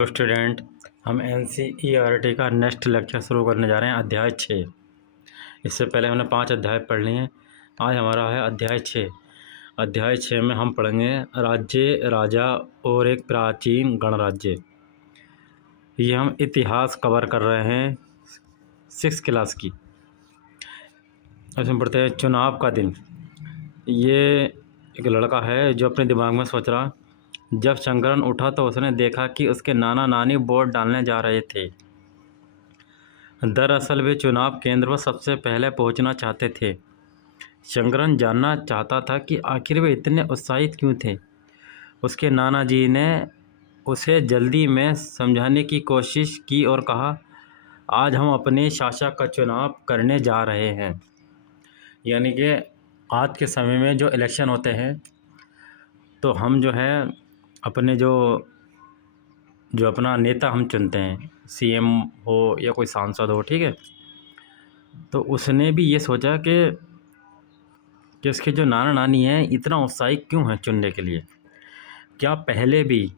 तो स्टूडेंट, हम NCERT का नेक्स्ट लेक्चर शुरू करने जा रहे हैं अध्याय 6। इससे पहले हमने 5 अध्याय पढ़ लिए हैं। आज हमारा है अध्याय 6। अध्याय 6 में हम पढ़ेंगे राज्य, राजा और एक प्राचीन गणराज्य। ये हम इतिहास कवर कर रहे हैं 6th क्लास की। इसमें पढ़ते हैं चुनाव का दिन। ये एक लड़का है जो अपने दिमाग में सोच रहा, जब शंकरन उठा तो उसने देखा कि उसके नाना नानी वोट डालने जा रहे थे। दरअसल वे चुनाव केंद्र पर सबसे पहले पहुंचना चाहते थे। शंकरन जानना चाहता था कि आखिर वे इतने उत्साहित क्यों थे। उसके नाना जी ने उसे जल्दी में समझाने की कोशिश की और कहा, आज हम अपने शासक का चुनाव करने जा रहे हैं। यानी कि आज के समय में जो इलेक्शन होते हैं तो हम जो है अपने जो अपना नेता हम चुनते हैं, CM हो या कोई सांसद हो, ठीक है। तो उसने भी ये सोचा कि उसके जो नाना नानी हैं इतना उत्साहित क्यों हैं चुनने के लिए। क्या पहले भी,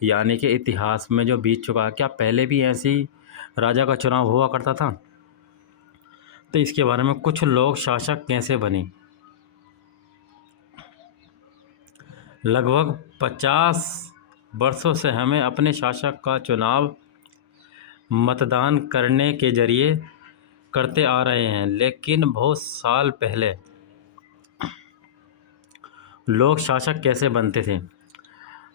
यानी कि इतिहास में जो बीत चुका है, क्या पहले भी ऐसी राजा का चुनाव हुआ करता था। तो इसके बारे में कुछ लोग शासक कैसे बने। लगभग 50 वर्षों से हमें अपने शासक का चुनाव मतदान करने के जरिए करते आ रहे हैं, लेकिन बहुत साल पहले लोग शासक कैसे बनते थे,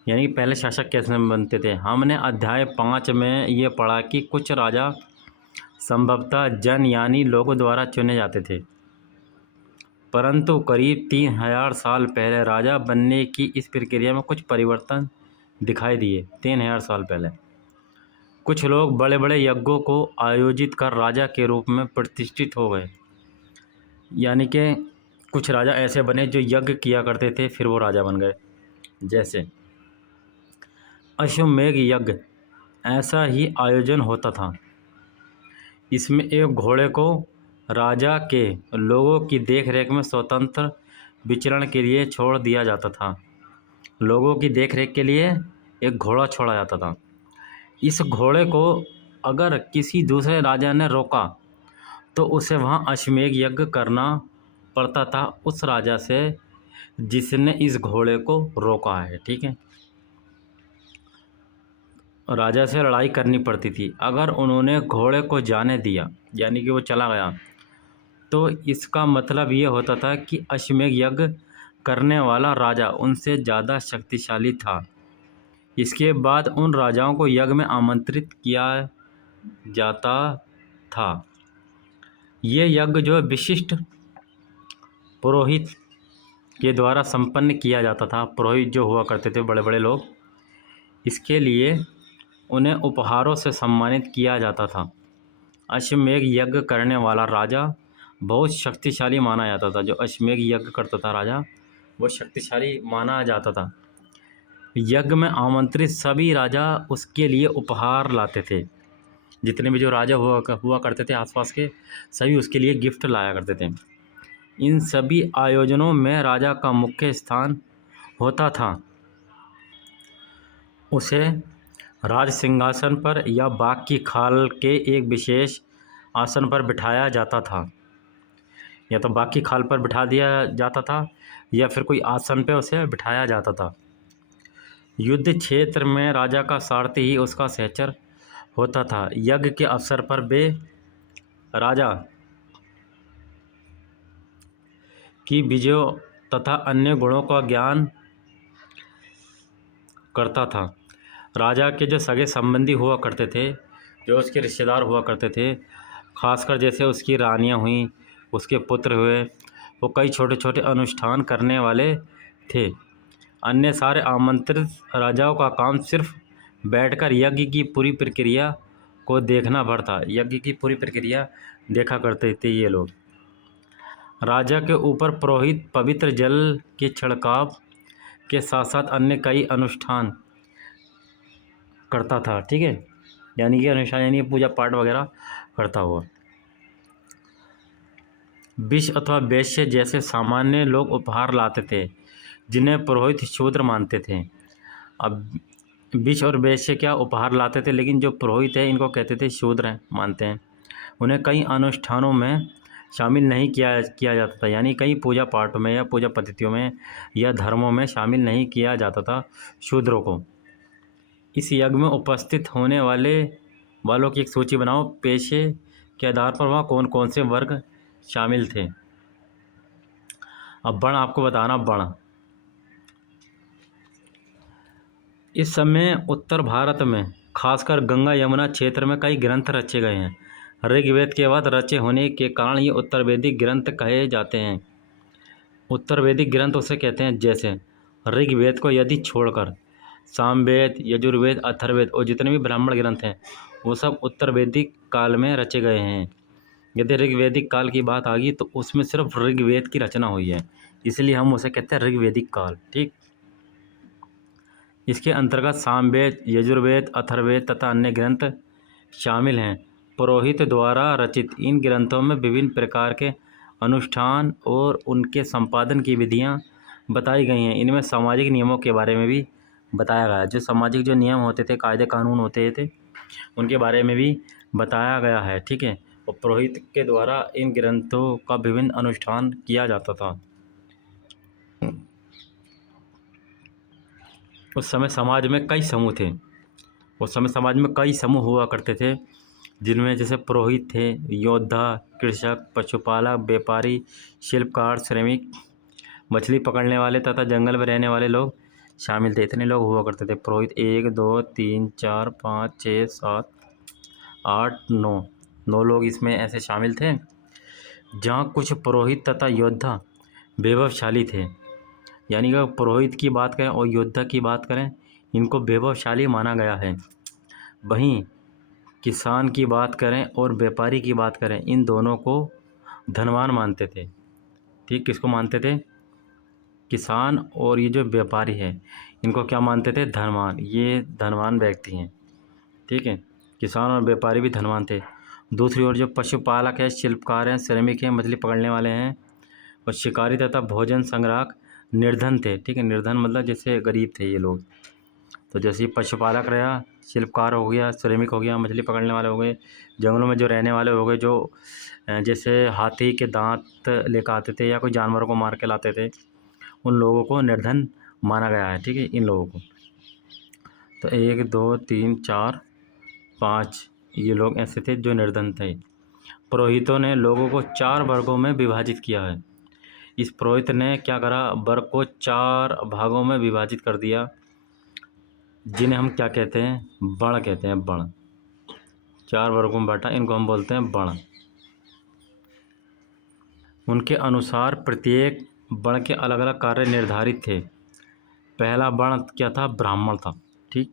यानी पहले शासक कैसे बनते थे। हमने अध्याय 5 में ये पढ़ा कि कुछ राजा संभवतः जन यानी लोगों द्वारा चुने जाते थे, परंतु करीब 3000 साल पहले राजा बनने की इस प्रक्रिया में कुछ परिवर्तन दिखाई दिए। 3000 साल पहले कुछ लोग बड़े बड़े यज्ञों को आयोजित कर राजा के रूप में प्रतिष्ठित हो गए। यानी कि कुछ राजा ऐसे बने जो यज्ञ किया करते थे, फिर वो राजा बन गए। जैसे अश्वमेध यज्ञ, ऐसा ही आयोजन होता था। इसमें एक घोड़े को राजा के लोगों की देखरेख में स्वतंत्र विचरण के लिए छोड़ दिया जाता था। लोगों की देखरेख के लिए एक घोड़ा छोड़ा जाता था। इस घोड़े को अगर किसी दूसरे राजा ने रोका तो उसे वहाँ अश्वमेध यज्ञ करना पड़ता था उस राजा से जिसने इस घोड़े को रोका है, ठीक है। राजा से लड़ाई करनी पड़ती थी। अगर उन्होंने घोड़े को जाने दिया, यानी कि वो चला गया, तो इसका मतलब ये होता था कि अश्वमेध यज्ञ करने वाला राजा उनसे ज़्यादा शक्तिशाली था। इसके बाद उन राजाओं को यज्ञ में आमंत्रित किया जाता था। ये यज्ञ जो विशिष्ट पुरोहित के द्वारा संपन्न किया जाता था। पुरोहित जो हुआ करते थे, बड़े बड़े लोग, इसके लिए उन्हें उपहारों से सम्मानित किया जाता था। अश्वमेध यज्ञ करने वाला राजा बहुत शक्तिशाली माना जाता था। जो अश्वमेध यज्ञ करता था राजा, वो शक्तिशाली माना जाता था। यज्ञ में आमंत्रित सभी राजा उसके लिए उपहार लाते थे। जितने भी जो राजा हुआ करते थे आसपास के, सभी उसके लिए गिफ्ट लाया करते थे। इन सभी आयोजनों में राजा का मुख्य स्थान होता था। उसे राज सिंहासन पर या बाग की खाल के एक विशेष आसन पर बिठाया जाता था। या तो बाग की खाल पर बिठा दिया जाता था या फिर कोई आसन पे उसे बिठाया जाता था। युद्ध क्षेत्र में राजा का सारथी ही उसका सहचर होता था। यज्ञ के अवसर पर वे राजा की विजयों तथा अन्य गुणों का ज्ञान करता था। राजा के जो सगे संबंधी हुआ करते थे, जो उसके रिश्तेदार हुआ करते थे, खासकर जैसे उसकी रानियां हुई, उसके पुत्र हुए, वो कई छोटे छोटे अनुष्ठान करने वाले थे। अन्य सारे आमंत्रित राजाओं का काम सिर्फ बैठकर यज्ञ की पूरी प्रक्रिया को देखना भर था। यज्ञ की पूरी प्रक्रिया देखा करते थे ये लोग। राजा के ऊपर पुरोहित पवित्र जल के छिड़काव के साथ साथ अन्य कई अनुष्ठान करता था, ठीक है। यानी कि अनुष्ठान यानी पूजा पाठ वगैरह करता हुआ। विष अथवा वैश्य जैसे सामान्य लोग उपहार लाते थे, जिन्हें पुरोहित शूद्र मानते थे। अब बिच और वेश्य क्या उपहार लाते थे, लेकिन जो पुरोहित है इनको कहते थे शूद्र हैं, मानते हैं। उन्हें कई अनुष्ठानों में शामिल नहीं किया किया जाता था, यानी कई पूजा पाठों में या पूजा पद्धतियों में या धर्मों में शामिल नहीं किया जाता था शूद्रों को। इस यज्ञ में उपस्थित होने वालों की एक सूची बनाओ। पेशे के आधार पर वहाँ कौन कौन से वर्ग शामिल थे। अब वर्ण आपको बताना। वर्ण इस समय उत्तर भारत में खासकर गंगा यमुना क्षेत्र में कई ग्रंथ रचे गए हैं। ऋग्वेद के बाद रचे होने के कारण ये उत्तर वैदिक ग्रंथ कहे जाते हैं। उत्तर वैदिक ग्रंथ उसे कहते हैं, जैसे ऋग्वेद को यदि छोड़कर सामवेद, यजुर्वेद, अथर्ववेद और जितने भी ब्राह्मण ग्रंथ हैं वो सब उत्तर वैदिक काल में रचे गए हैं। यदि ऋग्वैदिक काल की बात आ गई तो उसमें सिर्फ ऋग्वेद की रचना हुई है, इसलिए हम उसे कहते हैं ऋग्वैदिक काल। ठीक, इसके अंतर्गत सामवेद, यजुर्वेद, अथर्ववेद तथा अन्य ग्रंथ शामिल हैं। पुरोहित द्वारा रचित इन ग्रंथों में विभिन्न प्रकार के अनुष्ठान और उनके संपादन की विधियां बताई गई हैं। इनमें सामाजिक नियमों के बारे में भी बताया गया है। जो सामाजिक जो नियम होते थे, कायदे कानून होते थे, उनके बारे में भी बताया गया है। ठीक है, और पुरोहित के द्वारा इन ग्रंथों का विभिन्न अनुष्ठान किया जाता था। उस समय समाज में कई समूह थे। उस समय समाज में कई समूह हुआ करते थे, जिनमें जैसे पुरोहित थे, योद्धा, कृषक, पशुपालक, व्यापारी, शिल्पकार, श्रमिक, मछली पकड़ने वाले तथा जंगल में रहने वाले लोग शामिल थे। इतने लोग हुआ करते थे। पुरोहित 1 2 3 4 5 6 7 8 9 9 लोग इसमें ऐसे शामिल थे। जहाँ कुछ पुरोहित तथा योद्धा वैभवशाली थे, यानी कि पुरोहित की बात करें और योद्धा की बात करें, इनको वैभवशाली माना गया है। वहीं किसान की बात करें और व्यापारी की बात करें, इन दोनों को धनवान मानते थे। ठीक, किसको मानते थे? किसान और ये जो व्यापारी है इनको क्या मानते थे? धनवान। ये धनवान व्यक्ति हैं। ठीक है, किसान और व्यापारी भी धनवान थे। दूसरी ओर जो पशुपालक है, शिल्पकार हैं, श्रमिक हैं, मछली पकड़ने वाले हैं और शिकारी तथा भोजन संग्राहक निर्धन थे। ठीक है, निर्धन मतलब जैसे गरीब थे ये लोग। तो जैसे पशुपालक रहा, शिल्पकार हो गया, श्रमिक हो गया, मछली पकड़ने वाले हो गए, जंगलों में जो रहने वाले हो गए, जो जैसे हाथी के दांत लेकर आते थे या कोई जानवरों को मार के लाते थे, उन लोगों को निर्धन माना गया है। ठीक है, इन लोगों को। तो 1 2 3 4 5 ये लोग ऐसे थे जो निर्धन थे। पुरोहितों ने लोगों को 4 वर्गों में विभाजित किया है। इस पुरोहित ने क्या करा? वर्ग को 4 भागों में विभाजित कर दिया, जिन्हें हम क्या कहते हैं? वर्ण कहते हैं। वर्ण 4 वर्गों में बांटा, इनको हम बोलते हैं वर्ण। उनके अनुसार प्रत्येक वर्ण के अलग अलग कार्य निर्धारित थे। पहला वर्ण क्या था? ब्राह्मण था। ठीक,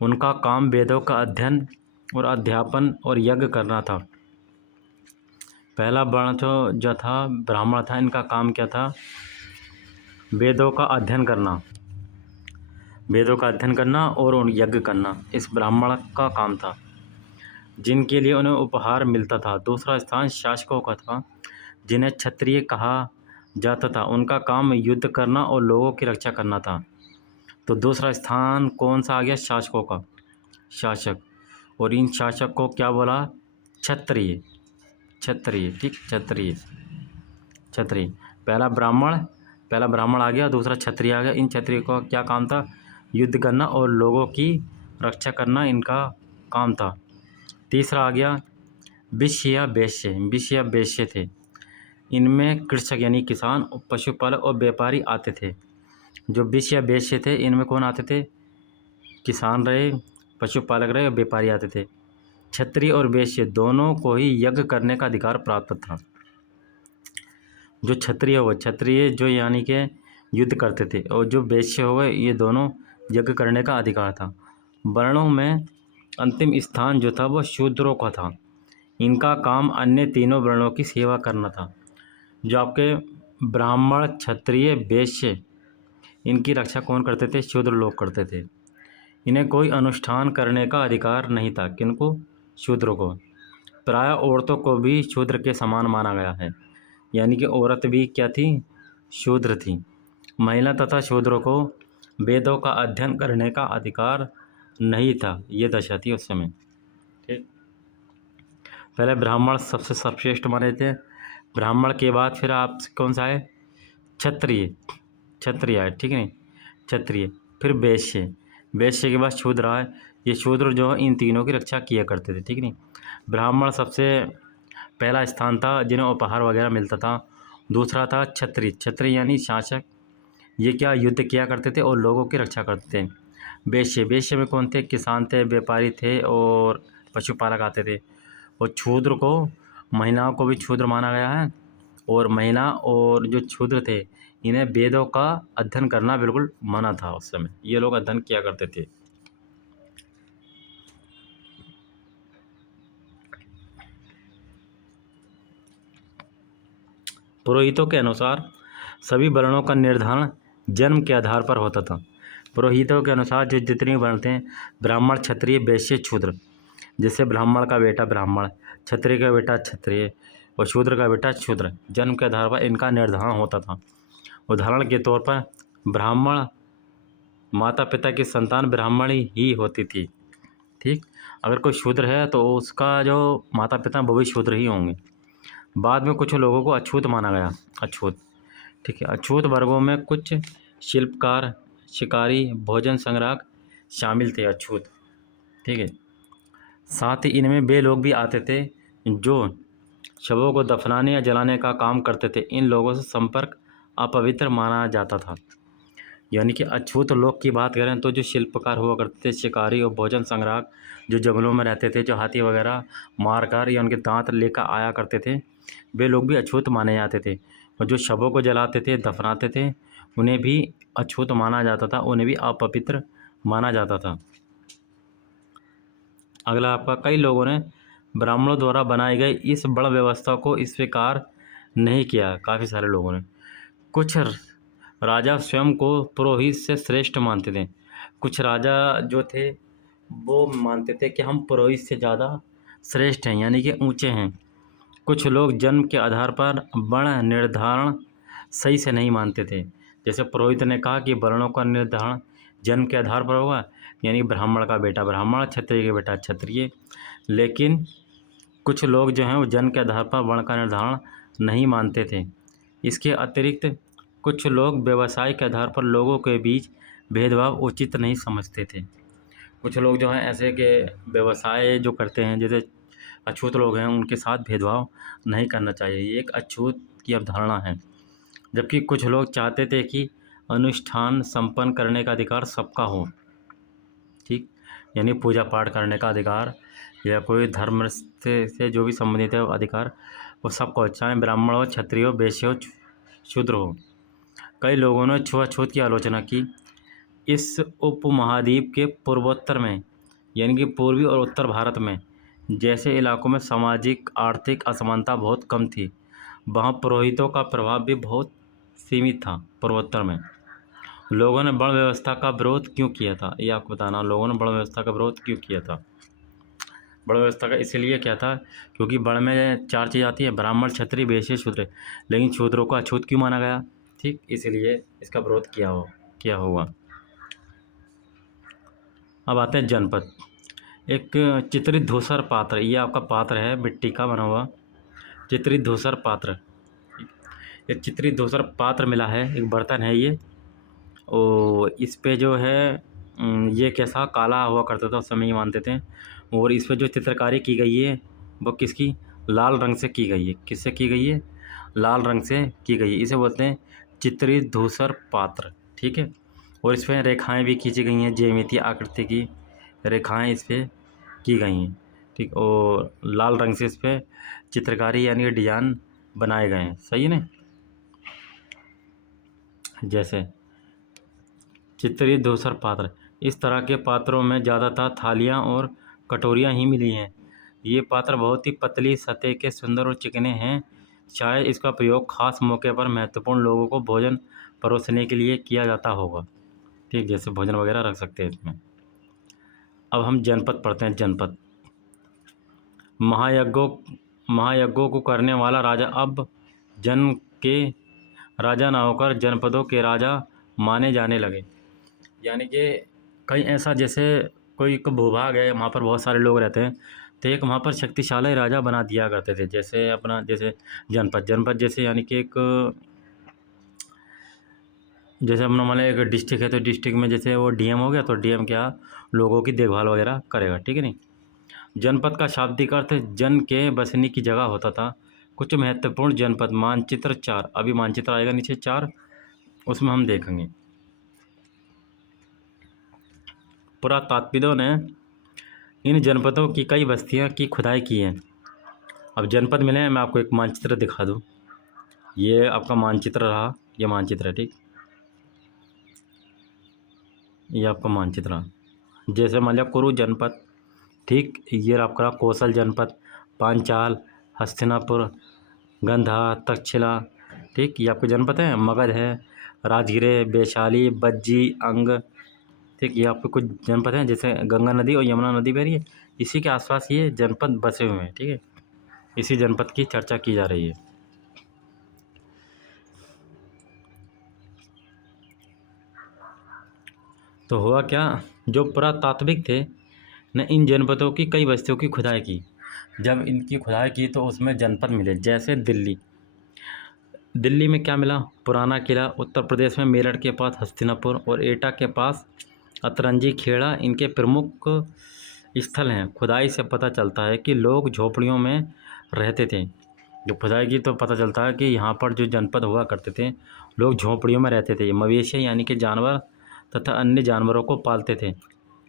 उनका काम वेदों का अध्ययन और अध्यापन और यज्ञ करना था। पहला वर्ण जो था ब्राह्मण था। इनका काम क्या था? वेदों का अध्ययन करना, वेदों का अध्ययन करना और उन यज्ञ करना, इस ब्राह्मण का काम था, जिनके लिए उन्हें उपहार मिलता था। दूसरा स्थान शासकों का था, जिन्हें क्षत्रिय कहा जाता था। उनका काम युद्ध करना और लोगों की रक्षा करना था। तो दूसरा स्थान कौन सा आ गया? शासकों का, शासक। और इन शासक को क्या बोला? क्षत्रिय। क्षत्रिय। ठीक, क्षत्रिय। क्षत्रिय पहला ब्राह्मण आ गया, दूसरा क्षत्रिय आ गया। इन क्षत्रिय का क्या काम था? युद्ध करना और लोगों की रक्षा करना इनका काम था। तीसरा आ गया विश्य या वेश्य। विश्य या वेश्य थे। इनमें कृषक यानी किसान, पशुपालक और व्यापारी आते थे। जो विश्य या वेश्य थे, इनमें कौन आते थे? किसान रहे, पशुपालक रहे और व्यापारी आते थे। क्षत्रिय और वैश्य दोनों को ही यज्ञ करने का अधिकार प्राप्त था। जो क्षत्रिय हो गए, क्षत्रिय जो यानी कि युद्ध करते थे, और जो वैश्य हो गए, ये दोनों यज्ञ करने का अधिकार था। वर्णों में अंतिम स्थान जो था वो शूद्रों का था। इनका काम अन्य तीनों वर्णों की सेवा करना था। जो आपके ब्राह्मण, क्षत्रिय, वैश्य, इनकी रक्षा कौन करते थे? शूद्र लोग करते थे। इन्हें कोई अनुष्ठान करने का अधिकार नहीं था। किनको? शूद्रों को। प्राय औरतों को भी शूद्र के समान माना गया है, यानी कि औरत भी क्या थी? शूद्र थी। महिला तथा शूद्रों को वेदों का अध्ययन करने का अधिकार नहीं था। ये दशा थी उस समय। ठीक, पहले ब्राह्मण सबसे सर्वश्रेष्ठ माने थे। ब्राह्मण के बाद फिर आप कौन सा है? क्षत्रिय। क्षत्रिय है, ठीक है नहीं, क्षत्रिय। फिर वैश्य, वैश्य के बाद शूद्र आए। ये शूद्र जो है इन तीनों की रक्षा किया करते थे, ठीक नहीं। ब्राह्मण सबसे पहला स्थान था जिन्हें उपहार वगैरह मिलता था। दूसरा था क्षत्रिय। क्षत्रिय यानी शासक, ये क्या युद्ध किया करते थे और लोगों की रक्षा करते थे। वैश्य, वैश्य में कौन थे? किसान थे, व्यापारी थे और पशुपालक आते थे। और शूद्र को, महिलाओं को भी शूद्र माना गया है। और महिला और जो शूद्र थे इन्हें वेदों का अध्ययन करना बिल्कुल मना था उस समय। ये लोग अध्ययन किया करते थे। पुरोहितों के अनुसार सभी वर्णों का निर्धारण जन्म के आधार पर होता था। पुरोहितों के अनुसार जो जितने वर्ण थे, ब्राह्मण, क्षत्रिय, वैश्य, शूद्र, जैसे ब्राह्मण का बेटा ब्राह्मण, क्षत्रिय का बेटा क्षत्रिय और शूद्र का बेटा शूद्र, जन्म के आधार पर इनका निर्धारण होता था। उदाहरण के तौर पर ब्राह्मण माता पिता की संतान ब्राह्मणी ही होती थी। ठीक, अगर कोई शूद्र है तो उसका जो माता पिता वो भी शूद्र ही होंगे। बाद में कुछ लोगों को अछूत माना गया। अछूत, ठीक है। अछूत वर्गों में कुछ शिल्पकार, शिकारी, भोजन संग्राहक शामिल थे। अछूत, ठीक है। साथ ही इनमें वे लोग भी आते थे जो शवों को दफनाने या जलाने का काम करते थे। इन लोगों से संपर्क अपवित्र माना जाता था। यानी कि अछूत लोग की बात करें तो जो शिल्पकार हुआ करते थे, शिकारी और भोजन संग्राहक, जो जंगलों में रहते थे, जो हाथी वगैरह मारकर या उनके दांत लेकर आया करते थे, वे लोग भी अछूत माने जाते थे। और जो शवों को जलाते थे, दफनाते थे, उन्हें भी अछूत माना जाता था, उन्हें भी अपवित्र माना जाता था। अगला आपका, कई लोगों ने ब्राह्मणों द्वारा बनाई गई इस बड़ व्यवस्था को स्वीकार नहीं किया। काफ़ी सारे लोगों ने, कुछ राजा स्वयं को पुरोहित से श्रेष्ठ मानते थे। कुछ राजा जो थे वो मानते थे कि हम पुरोहित से ज़्यादा श्रेष्ठ हैं, यानी कि ऊंचे हैं। कुछ लोग जन्म के आधार पर वर्ण निर्धारण सही से नहीं मानते थे। जैसे पुरोहित ने कहा कि वर्णों का निर्धारण जन्म के आधार पर होगा, यानी ब्राह्मण का बेटा ब्राह्मण, क्षत्रिय का बेटा क्षत्रिय। लेकिन कुछ लोग जो हैं वो जन्म के आधार पर वर्ण का निर्धारण नहीं मानते थे। इसके अतिरिक्त कुछ लोग व्यवसाय के आधार पर लोगों के बीच भेदभाव उचित नहीं समझते थे। कुछ लोग जो हैं ऐसे के व्यवसाय जो करते हैं, जैसे अछूत लोग हैं, उनके साथ भेदभाव नहीं करना चाहिए। ये एक अछूत की अवधारणा है। जबकि कुछ लोग चाहते थे कि अनुष्ठान संपन्न करने का अधिकार सबका हो। ठीक, यानी पूजा पाठ करने का अधिकार या कोई धर्म से जो भी संबंधित है वो अधिकार वो सबको, चाहे ब्राह्मण हो, क्षत्रिय हो, वैश्य हो, शूद्र हो। कई लोगों ने छुआछूत की आलोचना की। इस उपमहाद्वीप के पूर्वोत्तर में, यानी कि पूर्वी और उत्तर भारत में जैसे इलाकों में सामाजिक आर्थिक असमानता बहुत कम थी, वहाँ पुरोहितों का प्रभाव भी बहुत सीमित था। पूर्वोत्तर में लोगों ने वर्ण व्यवस्था का विरोध क्यों किया था, ये आपको बताना। लोगों ने वर्ण व्यवस्था का विरोध क्यों किया था? वर्ण व्यवस्था का इसलिए क्या था क्योंकि वर्ण में 4 चीज़ आती है, ब्राह्मण, क्षत्रिय, वैश्य, शूद्र। लेकिन शूद्रों को अछूत क्यों माना गया? ठीक, इसलिए इसका विरोध किया होगा। अब आते हैं जनपद। एक चित्रित धूसर पात्र, ये आपका पात्र है मिट्टी का बना हुआ, चित्रित धूसर पात्र। एक चित्रित धूसर पात्र मिला है, एक बर्तन है ये। और इस पे जो है ये कैसा काला हुआ करता था उस समय, ये मानते थे। और इस पे जो चित्रकारी की गई है वो किसकी? लाल रंग से की गई है। किससे की गई है? लाल रंग से की गई है। इसे बोलते हैं चित्रित धूसर पात्र, ठीक है। और इस पर रेखाएँ भी खींची गई हैं, ज्यामितीय आकृति की रेखाएँ इस पर की गई हैं, ठीक। और लाल रंग से इस पर चित्रकारी यानी डिजाइन बनाए गए हैं, सही है ना। जैसे चित्रित धूसर पात्र, इस तरह के पात्रों में ज़्यादातर थालियाँ और कटोरियाँ ही मिली हैं। ये पात्र बहुत ही पतली सतह के, सुंदर और चिकने हैं। शायद इसका प्रयोग खास मौके पर महत्वपूर्ण लोगों को भोजन परोसने के लिए किया जाता होगा, ठीक। जैसे भोजन वगैरह रख सकते हैं इसमें। अब हम जनपद पढ़ते हैं। जनपद, महायज्ञों महायज्ञों को करने वाला राजा अब जन्म के राजा न होकर जनपदों के राजा माने जाने लगे। यानी कि कहीं ऐसा जैसे कोई एक भूभाग है, वहाँ पर बहुत सारे लोग रहते हैं, तो एक वहाँ पर शक्तिशाली राजा बना दिया करते थे। जैसे अपना जैसे जनपद जैसे, यानी कि एक जैसे अपना मान एक डिस्ट्रिक्ट है, तो डिस्ट्रिक्ट में जैसे वो डीएम हो गया, तो डीएम क्या लोगों की देखभाल वगैरह करेगा, ठीक है नहीं। जनपद का शाब्दिक अर्थ जन के बसने की जगह होता था। कुछ महत्वपूर्ण जनपद मानचित्र 4, अभी मानचित्र आएगा नीचे 4, उसमें हम देखेंगे। पुरातात्विदों ने इन जनपदों की कई बस्तियां की खुदाई की है। अब जनपद मिले हैं, मैं आपको एक मानचित्र दिखा दूं। ये आपका मानचित्र रहा, ये मानचित्र है, ठीक। ये आपका मानचित्र रहा। जैसे मान लिया कुरु जनपद, ठीक। ये आपका कौशल जनपद, पांचाल, हस्तिनापुर, गंधा, तक्षशिला, ठीक। ये आपके जनपद हैं। मगध है, राजगिरे, वैशाली, बज्जी, अंग, ठीक। ये आपके कुछ जनपद हैं, जैसे गंगा नदी और यमुना नदी बह रही है, इसी के आसपास ये जनपद बसे हुए हैं, ठीक है। इसी जनपद की चर्चा की जा रही है। तो हुआ क्या, जो पुरातात्विक थे ने इन जनपदों की कई बस्तियों की खुदाई की। जब इनकी खुदाई की तो उसमें जनपद मिले, जैसे दिल्ली। दिल्ली में क्या मिला, पुराना किला। उत्तर प्रदेश में मेरठ के पास हस्तिनापुर और एटा के पास अतरंजी खेड़ा इनके प्रमुख स्थल हैं। खुदाई से पता चलता है कि लोग झोपड़ियों में रहते थे। जो खुदाई की तो पता चलता है कि यहाँ पर जो जनपद हुआ करते थे, लोग झोपड़ियों में रहते थे। मवेशी यानी कि जानवर तथा अन्य जानवरों को पालते थे।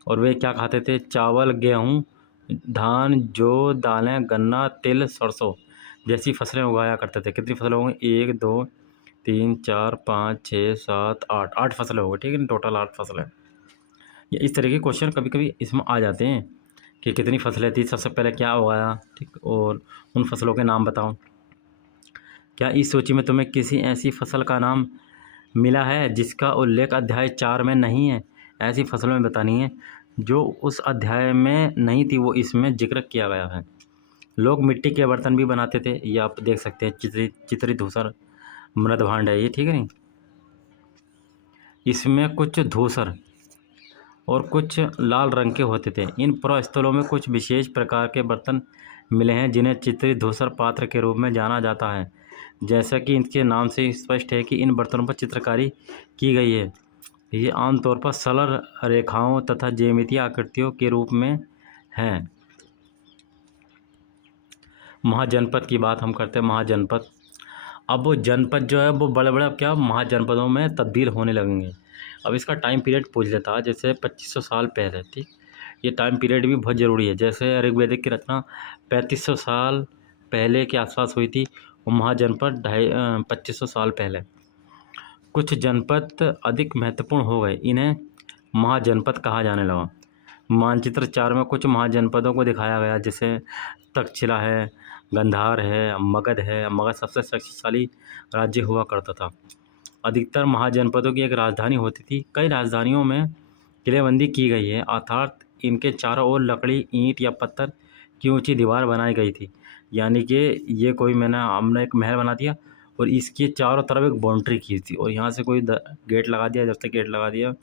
और वे क्या खाते थे, चावल, गेहूँ, धान, जौ, दालें, गन्ना, तिल, सरसों जैसी फसलें उगाया करते थे। कितनी फसलें होंगी, 1 2 3 4 5 6 7 8, 8 फसलें हो गई, ठीक है। टोटल 8 फसलें। ये इस तरह के क्वेश्चन कभी कभी इसमें आ जाते हैं कि कितनी फसलें थी, सबसे पहले क्या उगाया, ठीक, और उन फसलों के नाम बताओ। क्या इस सूची में तुम्हें किसी ऐसी फसल का नाम मिला है जिसका उल्लेख अध्याय 4 में नहीं है। ऐसी फसलों में बतानी है जो उस अध्याय में नहीं थी, वो इसमें जिक्र किया गया है। लोग मिट्टी के बर्तन भी बनाते थे, ये आप देख सकते हैं। चित्री धूसर मृद भांड है ये, ठीक है नहीं। इसमें कुछ धूसर और कुछ लाल रंग के होते थे। इन पुरास्थलों में कुछ विशेष प्रकार के बर्तन मिले हैं जिन्हें चित्रित धूसर पात्र के रूप में जाना जाता है। जैसा कि इनके नाम से स्पष्ट है कि इन बर्तनों पर चित्रकारी की गई है। ये आमतौर पर सरल रेखाओं तथा ज्यामितीय आकृतियों के रूप में हैं। महाजनपद की बात हम करते हैं। महाजनपद, अब वो जनपद जो है वो बड़े बड़े अब क्या महाजनपदों में तब्दील होने लगेंगे। अब इसका टाइम पीरियड पूछ लेता है, जैसे 2500 साल पहले, ठीक। ये टाइम पीरियड भी बहुत ज़रूरी है। जैसे ऋग्वेदिक की रचना 3500 साल पहले के आसपास हुई थी, और महाजनपद 2500 साल पहले। कुछ जनपद अधिक महत्वपूर्ण हो गए, इन्हें महाजनपद कहा जाने लगा। मानचित्र 4 में कुछ महाजनपदों को दिखाया गया, जैसे तक्षशिला है, गंधार है, मगध है। मगध सबसे शक्तिशाली राज्य हुआ करता था। अधिकतर महाजनपदों की एक राजधानी होती थी। कई राजधानियों में किलेबंदी की गई है, अर्थात इनके चारों ओर लकड़ी, ईंट या पत्थर की ऊंची दीवार बनाई गई थी। यानी कि ये कोई हमने एक महल बना दिया और इसके चारों तरफ एक बाउंड्री की थी, और यहाँ से कोई गेट लगा दिया, इधर से गेट लगा दिया,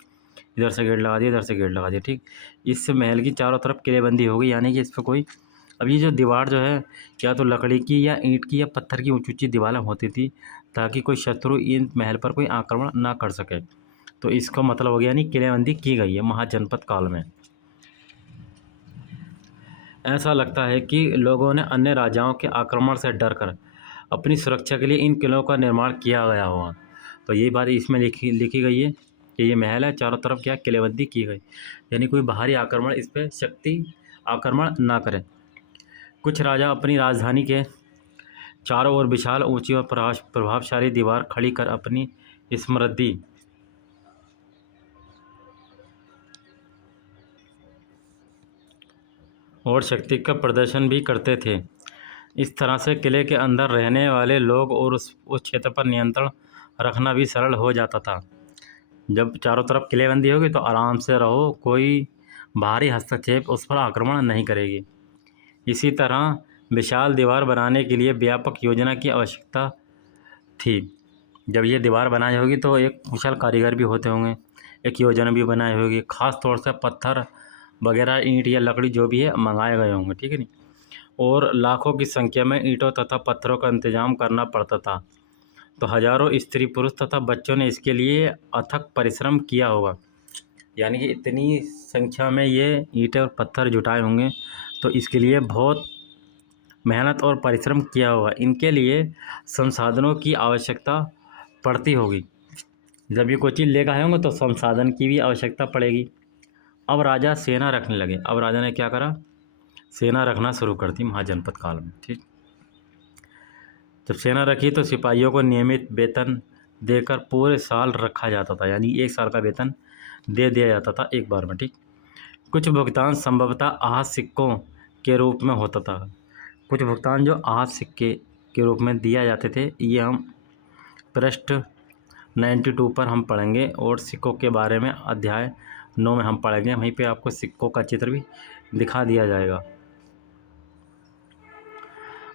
इधर से गेट लगा दिया, इधर से गेट लगा दिया, ठीक। इस महल की चारों तरफ किलेबंदी हो गई, यानी कि इस पर कोई, अब ये जो दीवार जो है या तो लकड़ी की या ईंट की या पत्थर की ऊंची ऊंची दीवारें होती थी, ताकि कोई शत्रु इन महल पर कोई आक्रमण ना कर सके। तो इसका मतलब हो गया, यानी किलेबंदी की गई है महाजनपद काल में। ऐसा लगता है कि लोगों ने अन्य राजाओं के आक्रमण से डरकर अपनी सुरक्षा के लिए इन किलों का निर्माण किया गया होगा। तो ये बात इसमें लिखी लिखी गई है कि ये महल है, चारों तरफ क्या किलेबंदी की गई, यानी कोई बाहरी आक्रमण इस पर शक्ति आक्रमण ना करे। कुछ राजा अपनी राजधानी के चारों ओर विशाल, ऊंची और प्रभावशाली दीवार खड़ी कर अपनी समृद्धि और शक्ति का प्रदर्शन भी करते थे। इस तरह से किले के अंदर रहने वाले लोग और उस क्षेत्र पर नियंत्रण रखना भी सरल हो जाता था। जब चारों तरफ किलेबंदी होगी तो आराम से रहो, कोई बाहरी हस्तक्षेप उस पर आक्रमण नहीं करेगी। इसी तरह विशाल दीवार बनाने के लिए व्यापक योजना की आवश्यकता थी। जब ये दीवार बनाई होगी तो एक कुशल कारीगर भी होते होंगे, एक योजना भी बनाई होगी, ख़ास तौर से पत्थर वगैरह, ईंट या लकड़ी जो भी है मंगाए गए होंगे, ठीक है नहीं। और लाखों की संख्या में ईंटों तथा पत्थरों का इंतजाम करना पड़ता था। तो हजारों स्त्री पुरुष तथा बच्चों ने इसके लिए अथक परिश्रम किया होगा। यानी कि इतनी संख्या में ये ईंटें और पत्थर जुटाए होंगे, तो इसके लिए बहुत मेहनत और परिश्रम किया होगा। इनके लिए संसाधनों की आवश्यकता पड़ती होगी। जब ये कोई चीज़ लेकर आए होंगे तो संसाधन की भी आवश्यकता पड़ेगी। अब राजा सेना रखने लगे। अब राजा ने क्या करा, सेना रखना शुरू कर दी महाजनपद काल में, ठीक। जब सेना रखी तो सिपाहियों को नियमित वेतन देकर पूरे साल रखा जाता था, यानी 1 साल का वेतन दे दिया जाता था एक बार में, ठीक। कुछ भुगतान संभवतः आहत सिक्कों के रूप में होता था। कुछ भुगतान जो आहत सिक्के के रूप में दिया जाते थे, ये हम पृष्ठ 92 पर हम पढ़ेंगे, और सिक्कों के बारे में अध्याय 9 में हम पढ़ेंगे। वहीं पे आपको सिक्कों का चित्र भी दिखा दिया जाएगा।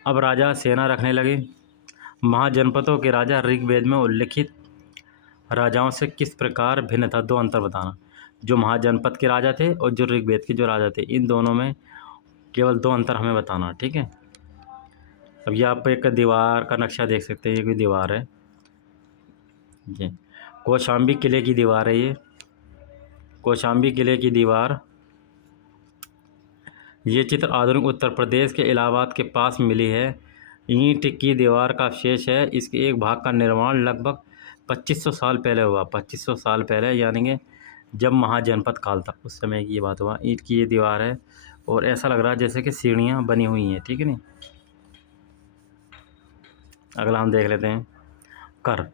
अब राजा सेना रखने लगे। महाजनपदों के राजा ऋग्वेद में उल्लिखित राजाओं से किस प्रकार भिन्न था, 2 अंतर बताना। जो महाजनपद के राजा थे और जो ऋग्वेद के जो राजा थे, इन दोनों में केवल 2 अंतर हमें बताना, ठीक है। अब ये आप एक दीवार का नक्शा देख सकते हैं, ये कोई दीवार है, ये कौशाम्बी किले की दीवार है। ये कौशाम्बी किले की दीवार, ये चित्र आधुनिक उत्तर प्रदेश के इलाहाबाद के पास मिली है। ईंट की दीवार का अवशेष है। इसके एक भाग का निर्माण लगभग 2500 साल पहले हुआ। 2500 साल पहले, यानी कि जब महाजनपद काल था उस समय की ये बात हुआ। ईंट की ये दीवार है और ऐसा लग रहा है जैसे कि सीढ़ियाँ बनी हुई हैं, ठीक है नहीं। अगला हम देख लेते हैं कर।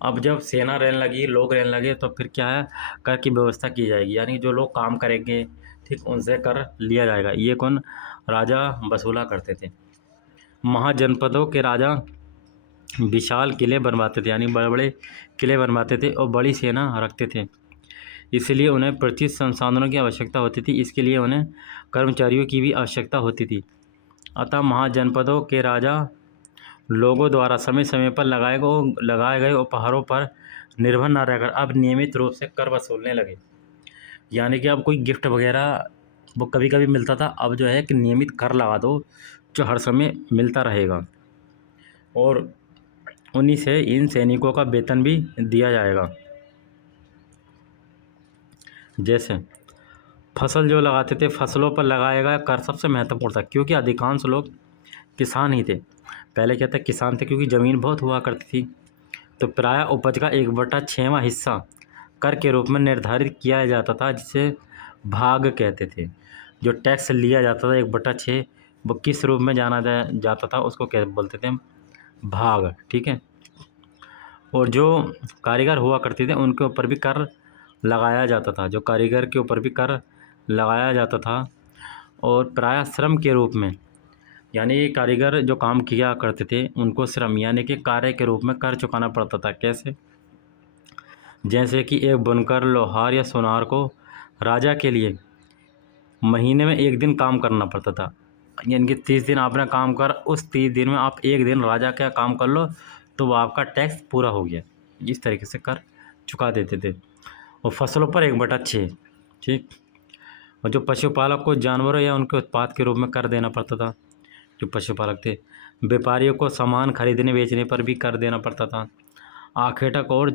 अब जब सेना रहने लगी, लोग रहने लगे, तो फिर क्या है, कर की व्यवस्था की जाएगी। यानी जो लोग काम करेंगे, ठीक, उनसे कर लिया जाएगा। ये कौन, राजा वसूला करते थे। महाजनपदों के राजा विशाल किले बनवाते थे, यानी बड़े बड़े किले बनवाते थे और बड़ी सेना रखते थे। इसलिए उन्हें प्रचुर संसाधनों की आवश्यकता होती थी। इसके लिए उन्हें कर्मचारियों की भी आवश्यकता होती थी। अतः महाजनपदों के राजा लोगों द्वारा समय समय पर लगाए गए उपहारों पर निर्भर न रहकर अब नियमित रूप से कर वसूलने लगे। यानी कि अब कोई गिफ्ट वगैरह वो कभी कभी मिलता था, अब जो है कि नियमित कर लगा दो जो हर समय मिलता रहेगा, और उन्हीं से इन सैनिकों का वेतन भी दिया जाएगा। जैसे फसल जो लगाते थे, फसलों पर लगाया गया कर सबसे महत्वपूर्ण था, क्योंकि अधिकांश लोग किसान ही थे। पहले क्या था, किसान थे, क्योंकि ज़मीन बहुत हुआ करती थी। तो प्रायः उपज का 1/6वां हिस्सा कर के रूप में निर्धारित किया जाता था, जिसे भाग कहते थे। जो टैक्स लिया जाता था 1/6, वो किस रूप में जाता था, उसको क्या बोलते थे हम, भाग, ठीक है। और जो कारीगर हुआ करते थे उनके ऊपर भी कर लगाया जाता था। जो कारीगर के ऊपर भी कर लगाया जाता था, और प्रायः श्रम के रूप में, यानी कारीगर जो काम किया करते थे उनको श्रम यानी कि कार्य के रूप में कर चुकाना पड़ता था। कैसे, जैसे कि एक बुनकर, लोहार या सोनार को राजा के लिए महीने में 1 दिन काम करना पड़ता था। यानी कि 30 दिन आपने काम कर, उस 30 दिन में आप 1 दिन राजा का काम कर लो, तो वो आपका टैक्स पूरा हो गया। इस तरीके से कर चुका देते थे। और फसलों पर 1/6, ठीक। और जो पशुपालक को जानवरों या उनके उत्पाद के रूप में कर देना पड़ता था। जो पशुपालक थे, व्यापारियों को सामान खरीदने बेचने पर भी कर देना पड़ता था। आखेटक और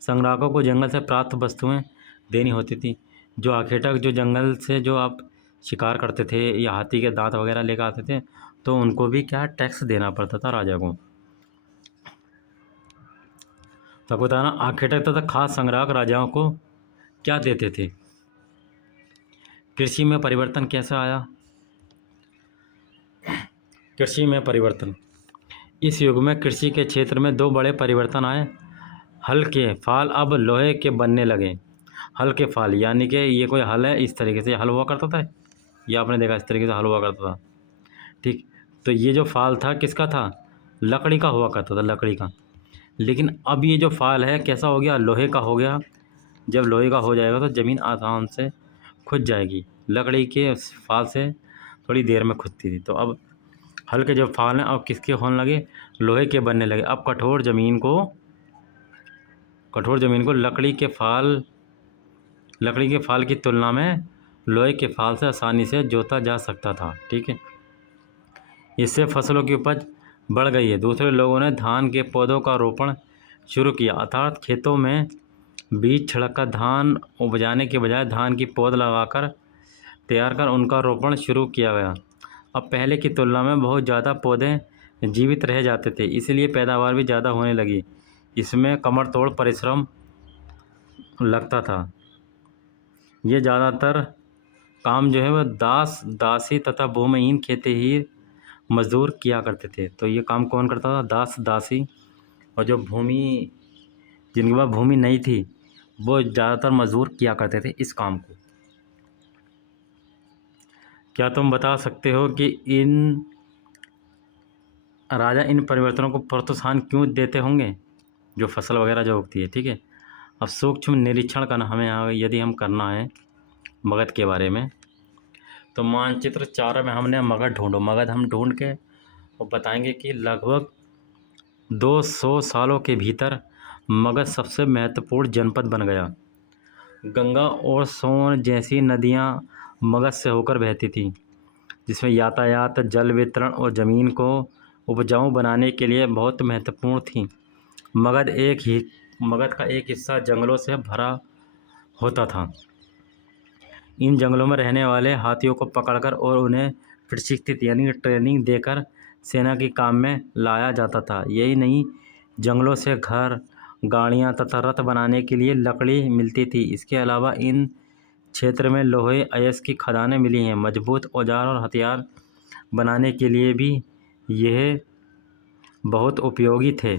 संग्राहकों को जंगल से प्राप्त वस्तुएं देनी होती थी। जो आखेटक जो जंगल से जो आप शिकार करते थे या हाथी के दांत वगैरह लेकर आते थे, तो उनको भी क्या टैक्स देना पड़ता था राजा को। तो बताना, आखेटक तथा खास संग्राहक राजाओं को क्या देते थे। कृषि में परिवर्तन कैसा आया। कृषि में परिवर्तन, इस युग में कृषि के क्षेत्र में 2 बड़े परिवर्तन आए। हल के फाल अब लोहे के बनने लगे। हल के फाल यानी कि ये कोई हल है, इस तरीके से हल हुआ करता था, ये आपने देखा इस तरीके से हल हुआ करता था, ठीक। तो ये जो फाल था किसका था, लकड़ी का हुआ करता था, लकड़ी का। लेकिन अब ये जो फाल है कैसा हो गया, लोहे का हो गया। जब लोहे का हो जाएगा तो ज़मीन आसान से खुद जाएगी। लकड़ी के फाल से थोड़ी देर में खुदती थी। तो अब हल के जो फाल हैं अब किसके होने लगे, लोहे के बनने लगे। अब कठोर ज़मीन को कठोर ज़मीन को लकड़ी के फाल की तुलना में लोहे के फाल से आसानी से जोता जा सकता था। ठीक है, इससे फसलों की उपज बढ़ गई है। दूसरे लोगों ने धान के पौधों का रोपण शुरू किया, अर्थात खेतों में बीज छिड़ककर धान उपजाने के बजाय धान की पौध लगाकर तैयार कर उनका रोपण शुरू किया गया। अब पहले की तुलना में बहुत ज़्यादा पौधे जीवित रह जाते थे, इसलिए पैदावार भी ज़्यादा होने लगी। इसमें कमर तोड़ परिश्रम लगता था। ये ज़्यादातर काम जो है वह दासी तथा भूमिहीन खेती ही मजदूर किया करते थे। तो ये काम कौन करता था? दासी और जो जिनके पास भूमि नहीं थी वो ज़्यादातर मजदूर किया करते थे इस काम को। क्या तुम बता सकते हो कि राजा इन परिवर्तनों को प्रोत्साहन क्यों देते होंगे, जो फसल वगैरह जो उगती है? ठीक है, अब सूक्ष्म निरीक्षण करना हमें यहाँ यदि हम करना है मगध के बारे में, तो मानचित्र 4 में हमने मगध ढूंढो। मगध हम ढूंढ के और बताएंगे कि लगभग 200 सालों के भीतर मगध सबसे महत्वपूर्ण जनपद बन गया। गंगा और सोन जैसी नदियाँ मगध से होकर बहती थी, जिसमें यातायात, जल वितरण और ज़मीन को उपजाऊ बनाने के लिए बहुत महत्वपूर्ण थी। मगध का एक हिस्सा जंगलों से भरा होता था। इन जंगलों में रहने वाले हाथियों को पकड़कर और उन्हें प्रशिक्षित यानी ट्रेनिंग देकर सेना के काम में लाया जाता था। यही नहीं, जंगलों से घर, गाड़ियाँ तथा रथ बनाने के लिए लकड़ी मिलती थी। इसके अलावा इन क्षेत्र में लोहे अयस्क की खदानें मिली हैं। मजबूत औजार और हथियार बनाने के लिए भी यह बहुत उपयोगी थे।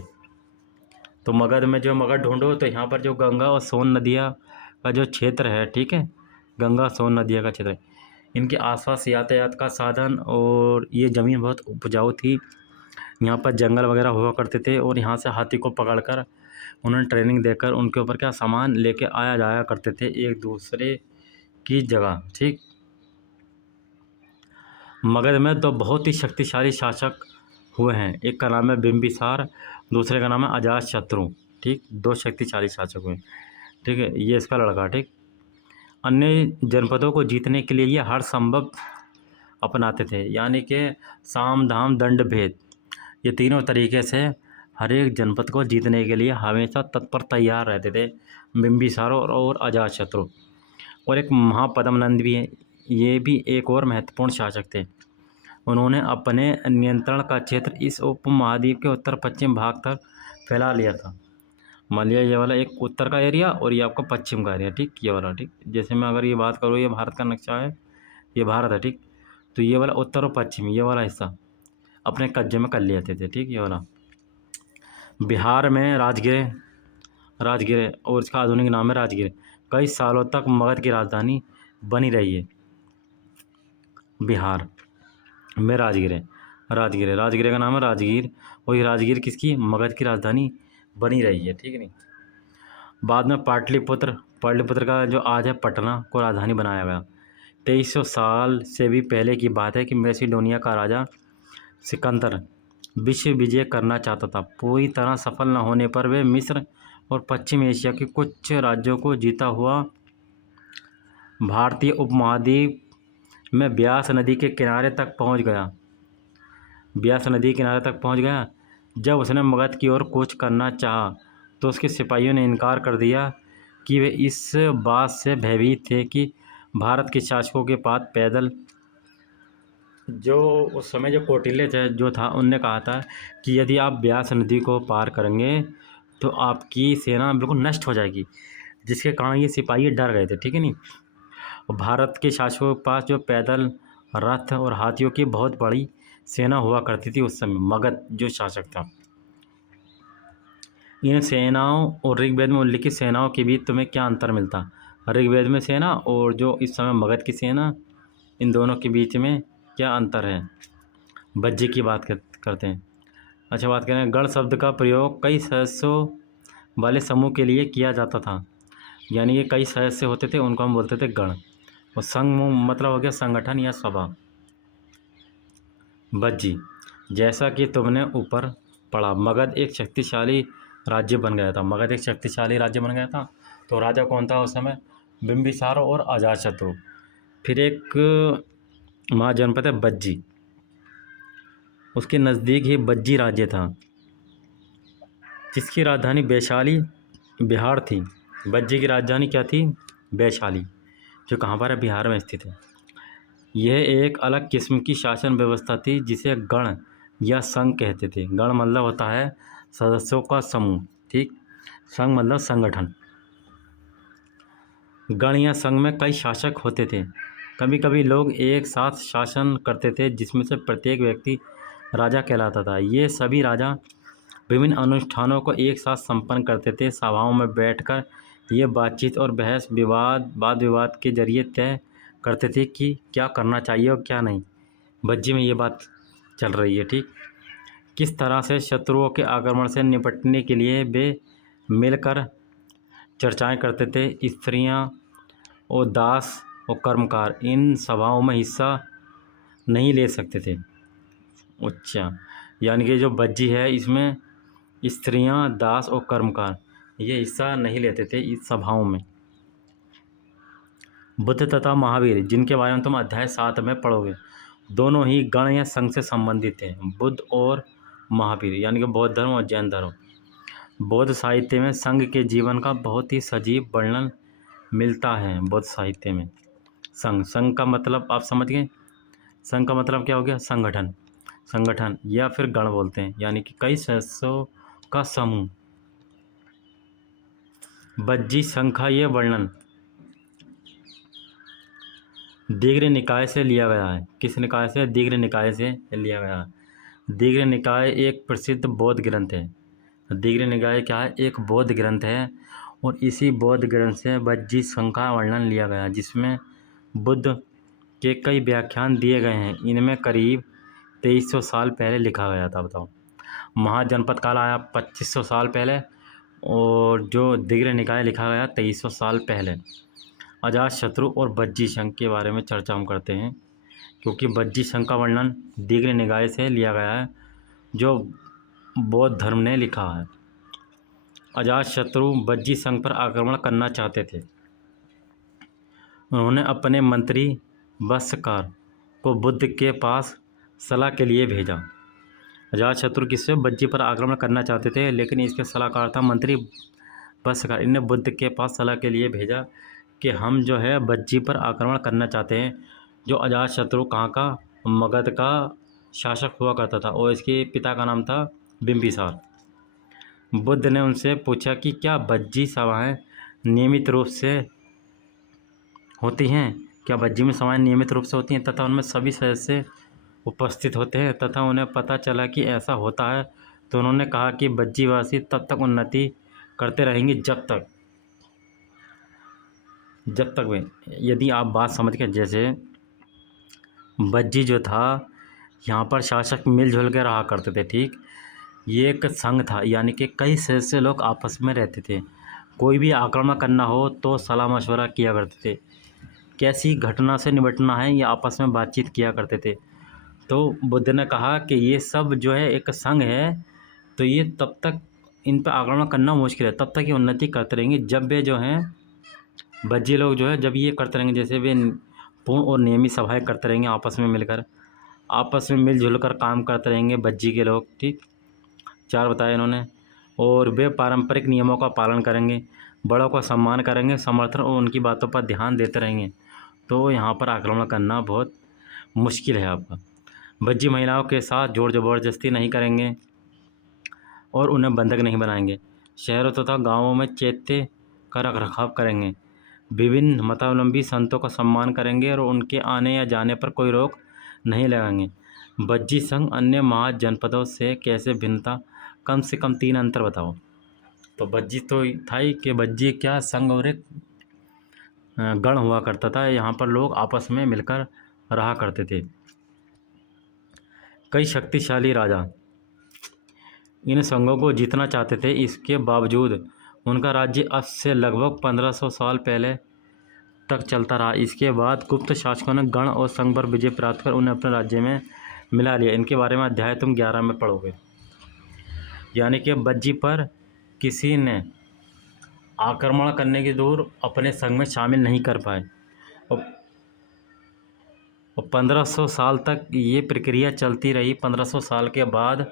तो मगध में जो मगध ढूंढो, तो यहाँ पर जो गंगा और सोन नदियाँ का जो क्षेत्र है, ठीक है, गंगा सोन नदियाँ का क्षेत्र है, इनके आसपास यातायात का साधन और ये ज़मीन बहुत उपजाऊ थी। यहाँ पर जंगल वगैरह हुआ करते थे और यहाँ से हाथी को पकड़कर उन्होंने ट्रेनिंग देकर उनके ऊपर क्या सामान लेके आया जाया करते थे एक दूसरे की जगह। ठीक, मगध में तो बहुत ही शक्तिशाली शासक हुए हैं। एक का नाम है बिंबिसार, दूसरे का नाम है अजातशत्रु। ठीक, 2 शक्तिशाली शासक हुए। ठीक है, ये इसका लड़का। ठीक, अन्य जनपदों को जीतने के लिए ये हर संभव अपनाते थे, यानी कि साम दाम दंड भेद, ये तीनों तरीके से हर एक जनपद को जीतने के लिए हमेशा तत्पर तैयार रहते थे बिंबिसार और अजातशत्रु। और एक महापद्मनंद भी है, ये भी एक और महत्वपूर्ण शासक थे। उन्होंने अपने नियंत्रण का क्षेत्र इस उपमहाद्वीप के उत्तर पश्चिम भाग तक फैला लिया था। मान लिया ये वाला एक उत्तर का एरिया और ये आपका पश्चिम का एरिया। ठीक, ये वाला। ठीक, जैसे मैं अगर ये बात करूँ, ये भारत का नक्शा है, ये भारत है। ठीक, तो ये वाला उत्तर और पश्चिम, ये वाला हिस्सा अपने कब्जे में कर लेते थे। ठीक, ये वाला बिहार में राजगिर और इसका आधुनिक नाम है राजगिर, कई सालों तक मगध की राजधानी बनी रही है। बिहार में राजगिर का नाम है राजगीर, और ये राजगीर किसकी? मगध की राजधानी बनी रही है। ठीक है नहीं, बाद में पाटलिपुत्र का जो आज है पटना को राजधानी बनाया गया। 2300 साल से भी पहले की बात है कि मैसिडोनिया का राजा सिकंदर विश्व विजय करना चाहता था। पूरी तरह सफल न होने पर वे मिस्र और पश्चिम एशिया के कुछ राज्यों को जीता हुआ भारतीय उपमहाद्वीप में ब्यास नदी के किनारे तक पहुंच गया। जब उसने मगध की ओर कूच करना चाहा तो उसके सिपाहियों ने इनकार कर दिया कि वे इस बात से भयभीत थे कि भारत के शासकों के पास पैदल, जो उस समय जो कौटिल्य थे जो था, उनने कहा था कि यदि आप ब्यास नदी को पार करेंगे तो आपकी सेना बिल्कुल नष्ट हो जाएगी, जिसके कारण ये सिपाही डर गए थे। ठीक है नहीं, भारत के शासकों के पास जो पैदल, रथ और हाथियों की बहुत बड़ी सेना हुआ करती थी उस समय। मगध जो शासक था, इन सेनाओं और ऋग्वेद में उल्लिखित सेनाओं के बीच तुम्हें क्या अंतर मिलता? ऋग्वेद में सेना और जो इस समय मगध की सेना, इन दोनों के बीच में क्या अंतर है? बज्जी की बात करते हैं। अच्छा, बात करें, गण शब्द का प्रयोग कई सदस्यों वाले समूह के लिए किया जाता था, यानी कि कई सदस्य होते थे, उनको हम बोलते थे गण। और संघ मतलब हो गया संगठन या सभा। बज्जी, जैसा कि तुमने ऊपर पढ़ा, मगध एक शक्तिशाली राज्य बन गया था, मगध एक शक्तिशाली राज्य बन गया था। तो राजा कौन था उस समय? बिंबिसार और अजातशत्रु। फिर एक महाजनपद है बज्जी, उसके नज़दीक ही बज्जी राज्य था, जिसकी राजधानी वैशाली बिहार थी। बज्जी की राजधानी क्या थी? वैशाली, जो कहाँ पर है? बिहार में स्थित है। यह एक अलग किस्म की शासन व्यवस्था थी जिसे गण या संघ कहते थे। गण मतलब होता है सदस्यों का समूह, ठीक। संघ मतलब संगठन। गण या संघ में कई शासक होते थे। कभी कभी लोग एक साथ शासन करते थे, जिसमें से प्रत्येक व्यक्ति राजा कहलाता था। ये सभी राजा विभिन्न अनुष्ठानों को एक साथ संपन्न करते थे। सभाओं में बैठकर ये बातचीत और बहस वाद विवाद के जरिए तय करते थे कि क्या करना चाहिए और क्या नहीं। बज्जी में ये बात चल रही है, ठीक। किस तरह से शत्रुओं के आक्रमण से निपटने के लिए वे मिलकर चर्चाएं करते थे। स्त्रियां और दास और कर्मकार इन सभाओं में हिस्सा नहीं ले सकते थे। अच्छा, यानी कि जो बज्जी है इसमें स्त्रियां, दास और कर्मकार ये हिस्सा नहीं लेते थे इस सभाओं में। बुद्ध तथा महावीर, जिनके बारे में तुम अध्याय 7 में पढ़ोगे, दोनों ही गण या संघ से संबंधित थे। बुद्ध और महावीर यानी कि बौद्ध धर्म और जैन धर्म। बौद्ध साहित्य में संघ के जीवन का बहुत ही सजीव वर्णन मिलता है। बौद्ध साहित्य में संघ का मतलब आप समझ गए। संघ का मतलब क्या हो गया? संगठन या फिर गण बोलते हैं, यानी कि कई सदस्यों का समूह। बज्जी संघ का ये वर्णन दीघ्र निकाय से लिया गया है। किस निकाय से? दीघ्र निकाय से लिया गया है। दीघ्र निकाय एक प्रसिद्ध बौद्ध ग्रंथ है। दीघ्र निकाय क्या है? एक बौद्ध ग्रंथ है, और इसी बौद्ध ग्रंथ से बज्जी संघ का वर्णन लिया गया, जिसमें बुद्ध के कई व्याख्यान दिए गए हैं। इनमें करीब 2300 साल पहले लिखा गया था। बताओ, महाजनपद काल आया 2500 साल पहले, और जो दीघ्र निकाय लिखा गया 2300 साल पहले। अजातशत्रु और बज्जी संघ के बारे में चर्चा हम करते हैं, क्योंकि बज्जी संघ का वर्णन दीघ्र निकाय से लिया गया है, जो बौद्ध धर्म ने लिखा है। अजातशत्रु बज्जी संघ पर आक्रमण करना चाहते थे। उन्होंने अपने मंत्री वत्सकार को बुद्ध के पास सलाह के लिए भेजा। अजातशत्रु किससे? बज्जी पर आक्रमण करना चाहते थे, लेकिन इसके सलाहकार था मंत्री वत्सकार। इन्हें बुद्ध के पास सलाह के लिए भेजा कि हम जो है बज्जी पर आक्रमण करना चाहते हैं। जो अजातशत्रु कहाँ का? मगध का शासक हुआ करता था, और इसके पिता का नाम था बिंबिसार। बुद्ध ने उनसे पूछा कि क्या बज्जी सभाएं नियमित रूप से होती हैं? क्या बज्जी में सभाएं नियमित रूप से होती हैं तथा उनमें सभी सदस्य उपस्थित होते हैं? तथा उन्हें पता चला कि ऐसा होता है, तो उन्होंने कहा कि बज्जीवासी तब तक उन्नति करते रहेंगे जब तक वे, यदि आप बात समझ के, जैसे बज्जी जो था यहाँ पर शासक मिलजुल के रहा करते थे, ठीक। ये एक संघ था, यानी कि कई सदस्य लोग आपस में रहते थे। कोई भी आक्रमण करना हो तो सलाह मशवरा किया करते थे, कैसी घटना से निपटना है, ये आपस में बातचीत किया करते थे। तो बुद्ध ने कहा कि ये सब जो है एक संघ है, तो ये तब तक इन पर आक्रमण करना मुश्किल है, तब तक ये उन्नति करते रहेंगे जब वे जो हैं बज्जी लोग जो है जब ये करते रहेंगे, जैसे वे पूर्ण और नियमित सभाएं करते रहेंगे आपस में मिलजुल कर काम करते रहेंगे बज्जी के लोग, ठीक। 4 बताए इन्होंने। और वे पारंपरिक नियमों का पालन करेंगे, बड़ों का सम्मान करेंगे, समर्थन और उनकी बातों पर ध्यान देते रहेंगे। तो यहाँ पर आक्रमण करना बहुत मुश्किल है आपका। बज्जी महिलाओं के साथ जोर ज़बरदस्ती नहीं करेंगे और उन्हें बंधक नहीं बनाएंगे। शहरों तथा गाँवों में चैत्य का रखरखाव करेंगे। विभिन्न मतावलंबी संतों का सम्मान करेंगे और उनके आने या जाने पर कोई रोक नहीं लगाएंगे। बज्जी संघ अन्य महाजनपदों से कैसे भिन्न था? कम से कम 3 अंतर बताओ। तो बज्जी तो था ही कि बज्जी क्या संघ और एक गण हुआ करता था। यहाँ पर लोग आपस में मिलकर रहा करते थे। कई शक्तिशाली राजा इन संघों को जीतना चाहते थे, इसके बावजूद उनका राज्य अब से लगभग 1500 साल पहले तक चलता रहा। इसके बाद गुप्त शासकों ने गण और संघ पर विजय प्राप्त कर उन्हें अपने राज्य में मिला लिया। इनके बारे में अध्याय तुम 11 में पढ़ोगे। यानी कि बज्जी पर किसी ने आक्रमण करने की दूर अपने संग में शामिल नहीं कर पाए। और 1500 साल तक ये प्रक्रिया चलती रही। 1500 साल के बाद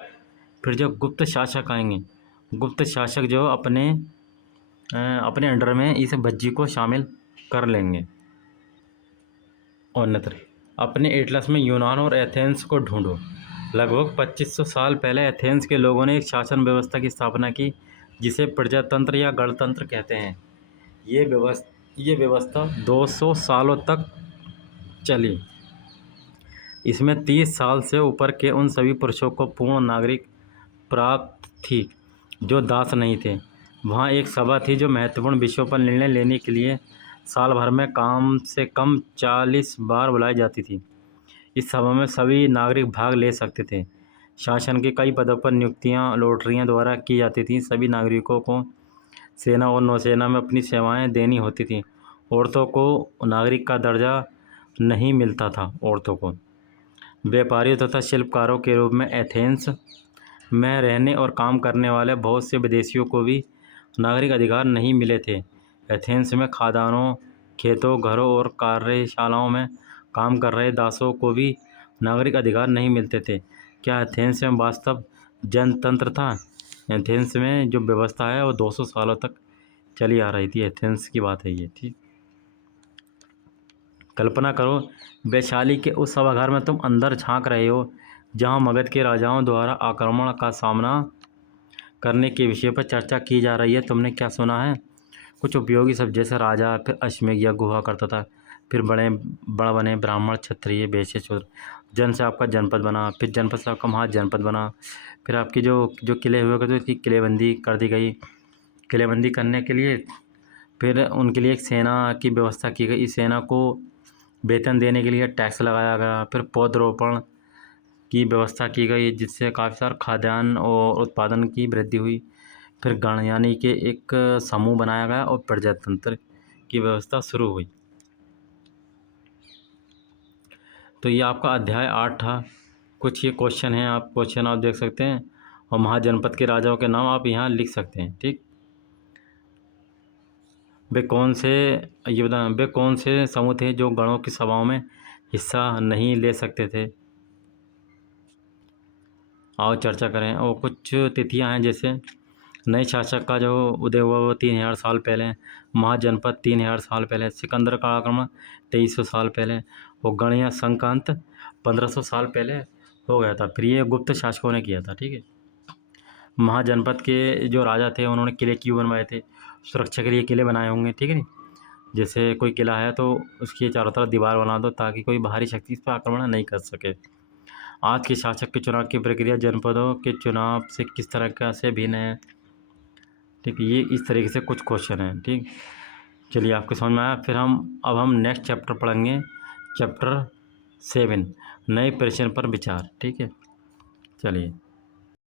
फिर जो गुप्त शासक आएंगे, गुप्त शासक जो अपने अंडर में इस भज्जी को शामिल कर लेंगे। और अपने एटलस में यूनान और एथेंस को ढूंढो। लगभग 2500 साल पहले एथेंस के लोगों ने एक शासन व्यवस्था की स्थापना की जिसे प्रजातंत्र या गणतंत्र कहते हैं। ये व्यवस्था 200 सालों तक चली। इसमें 30 साल से ऊपर के उन सभी पुरुषों को पूर्ण नागरिक प्राप्त थी जो दास नहीं थे। वहाँ एक सभा थी जो महत्वपूर्ण विषयों पर निर्णय लेने के लिए साल भर में कम से कम 40 बार बुलाई जाती थी। इस सभा में सभी नागरिक भाग ले सकते थे। शासन के कई पदों पर नियुक्तियां लॉटरियां द्वारा की जाती थीं। सभी नागरिकों को सेना और नौसेना में अपनी सेवाएं देनी होती थीं। औरतों को नागरिक का दर्जा नहीं मिलता था। औरतों को व्यापारियों तथा शिल्पकारों के रूप में एथेंस में रहने और काम करने वाले बहुत से विदेशियों को भी नागरिक अधिकार नहीं मिले थे। एथेंस में खादानों, खेतों, घरों और कार्यशालाओं में काम कर रहे दासों को भी नागरिक अधिकार नहीं मिलते थे। क्या एथेंस में वास्तव जनतंत्र था? एथेंस में जो व्यवस्था है वो 200 सालों तक चली आ रही थी। एथेंस की बात है ये, ठीक। कल्पना करो, वैशाली के उस सभागार में तुम अंदर झांक रहे हो जहां मगध के राजाओं द्वारा आक्रमण का सामना करने के विषय पर चर्चा की जा रही है। तुमने क्या सुना है? कुछ उपयोगी शब्द जैसे राजा, फिर अश्वमेध यज्ञ हुआ करता था, फिर बड़ा बने ब्राह्मण, क्षत्रिय, वैश्य, शूद्र। जन से आपका जनपद बना, फिर जनपद से आपका महाजनपद बना। फिर आपके जो किले हुए करते उसकी किलेबंदी कर दी गई। किलेबंदी करने के लिए फिर उनके लिए एक सेना की व्यवस्था की गई। इस सेना को वेतन देने के लिए टैक्स लगाया गया। फिर पौधरोपण की व्यवस्था की गई जिससे काफ़ी सारा खाद्यान्न और उत्पादन की वृद्धि हुई। फिर गण यानी कि एक समूह बनाया गया और प्रजातंत्र की व्यवस्था शुरू हुई। तो ये आपका अध्याय 8 था। कुछ ये क्वेश्चन हैं, आप क्वेश्चन आप देख सकते हैं और महाजनपद के राजाओं के नाम आप यहाँ लिख सकते हैं, ठीक। वे कौन से समूह थे जो गणों की सभाओं में हिस्सा नहीं ले सकते थे? आओ चर्चा करें। और कुछ तिथियां हैं जैसे नए शासक का जो उदय हुआ वो 3000 साल पहले, महाजनपद 3000 साल पहले, सिकंदर का आक्रमण 2300 साल पहले, और गणिया संक्रांत 1500 साल पहले हो गया था। फिर ये गुप्त शासकों ने किया था, ठीक है। महाजनपद के जो राजा थे उन्होंने किले क्यों बनवाए थे? सुरक्षा के लिए किले बनाए होंगे, ठीक है नी। जैसे कोई किला है तो उसकी चारों तरफ दीवार बना दो ताकि कोई बाहरी शक्ति इस पर आक्रमण नहीं कर सके। आज के शासक के चुनाव की प्रक्रिया जनपदों के चुनाव से किस तरह का से भिन्न है? ठीक, ये इस तरीके से कुछ क्वेश्चन हैं, ठीक। चलिए आपको समझ में आया। फिर हम नेक्स्ट चैप्टर पढ़ेंगे, चैप्टर 7 नए प्रश्न पर विचार, ठीक है। चलिए।